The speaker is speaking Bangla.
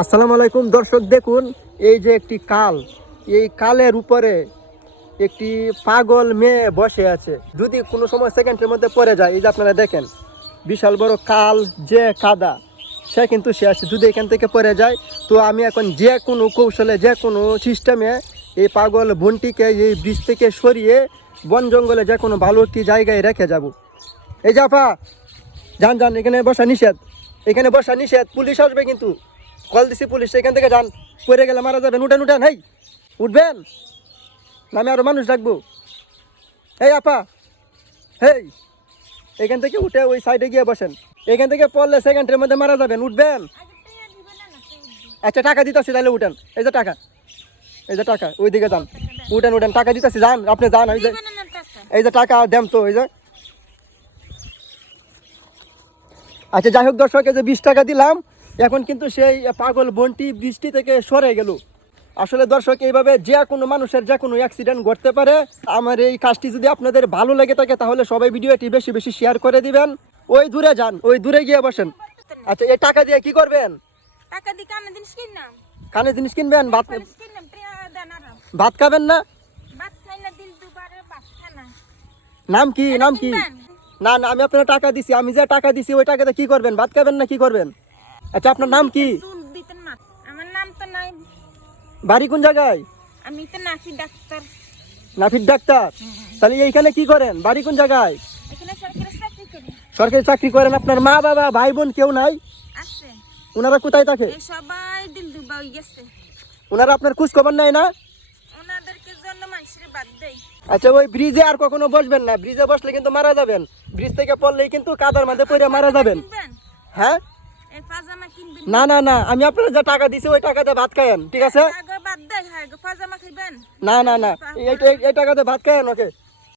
আসসালামু আলাইকুম দর্শক, দেখুন এই যে একটি কাল, এই কালের উপরে একটি পাগল মেয়ে বসে আছে। যদি কোনো সময় সেকেন্ডের মধ্যে পড়ে যায়, এই যে আপনারা দেখেন বিশাল বড় কাল, যে কাদা, সে কিন্তু শেষ যদি এখান থেকে পড়ে যায়। তো আমি এখন যে কোনো কৌশলে, যে কোনো সিস্টেমে এই পাগল বোনটিকে এই ব্রিজ থেকে সরিয়ে বন জঙ্গলে যে কোনো ভালো একটি জায়গায় রেখে যাব। এই যে আপা, যান যান, এখানে বসা নিষেধ, এখানে বসা নিষেধ, পুলিশ আসবে কিন্তু। কল দিছি পুলিশ, এখান থেকে যান, পড়ে গেলে মারা যাবেন। উঠেন উঠেন, হেই উঠবেন না, আমি আরো মানুষ ডাকবো। এই আপা, হেই এখান থেকে উঠে ওই সাইডে গিয়ে বসেন, এখান থেকে পড়লে সেকেন্ডের মধ্যে মারা যাবেন, উঠবেন। আচ্ছা টাকা দিতেছি, তাহলে উঠেন। এই যে টাকা, এই যে টাকা, ওই দিকে যান, উঠেন উঠেন, টাকা দিতেছি, যান আপনি যান। এই যে টাকা দেন তো, এই যে। আচ্ছা যাই হোক দর্শক, এই যে 20 টাকা দিলাম। এখন কিন্তু সেই পাগল বোনটি বৃষ্টি থেকে সরে গেল। আসলে দর্শক, এইভাবে যে কোনো মানুষের যে কোনো অ্যাক্সিডেন্ট ঘটতে পারে। আমার এই কাজটি যদি আপনাদের ভালো লেগে থাকে, তাহলে সবাই ভিডিওটি বেশি বেশি শেয়ার করে দিবেন। ওই দূরে যান, ওই দূরে গিয়ে বসেন। আচ্ছা এই টাকা দিয়ে কি করবেন? টাকা দি কানে জিনিস কিনলাম। কানে জিনিস কিনবেন? ভাত কিনলাম টিয়া দানার। ভাত খাবেন না? ভাত খাই না, দিল দুবারে ভাত খানা। নাম কি, নাম কি? না না, আমি আপনার টাকা দিছি, আমি যে টাকা দিছি ওই টাকাতে কি করবেন? ভাত খাবেন না কি করবেন? আচ্ছা আপনার নাম কি? চুল দিতেন না। আমার নাম তো নাই। বাড়ি কোন জায়গায়? আমি তো নাকি ডাক্তার। নাফিদ ডাক্তার? তাহলে এইখানে কি করেন? বাড়ি কোন জায়গায়? এখানে সরকারি চাকরি করি। সরকারি চাকরি করেন? আপনার মা বাবা ভাই বোন কেউ নাই? আছে। ওনারা কোথায় থাকে? এই সবাই দিল দুবা হয়ে গেছে। ওনারা আপনার খোঁজ খবর নেয় না? ওনাদেরকে জন্য মানুষের বাদ দেয়। আচ্ছা ওই ব্রিজে আর কখনো বসবেন না, ব্রিজে বসলে কিন্তু মারা যাবেন। ব্রিজ থেকে পড়লেই কিন্তু কাদার মধ্যে পড়ে মারা যাবেন। কিনবেন? হ্যাঁ এই পাজামা কিনবেন? না না না, আমি আপনার যা টাকা দিছি ওই টাকাতে ভাত খায়েন, ঠিক আছে? আগে বাদ দেয়, হ্যাঁ পাজামা খাইবেন? না না না, এই টাকাতে ভাত খায়েন, ওকে।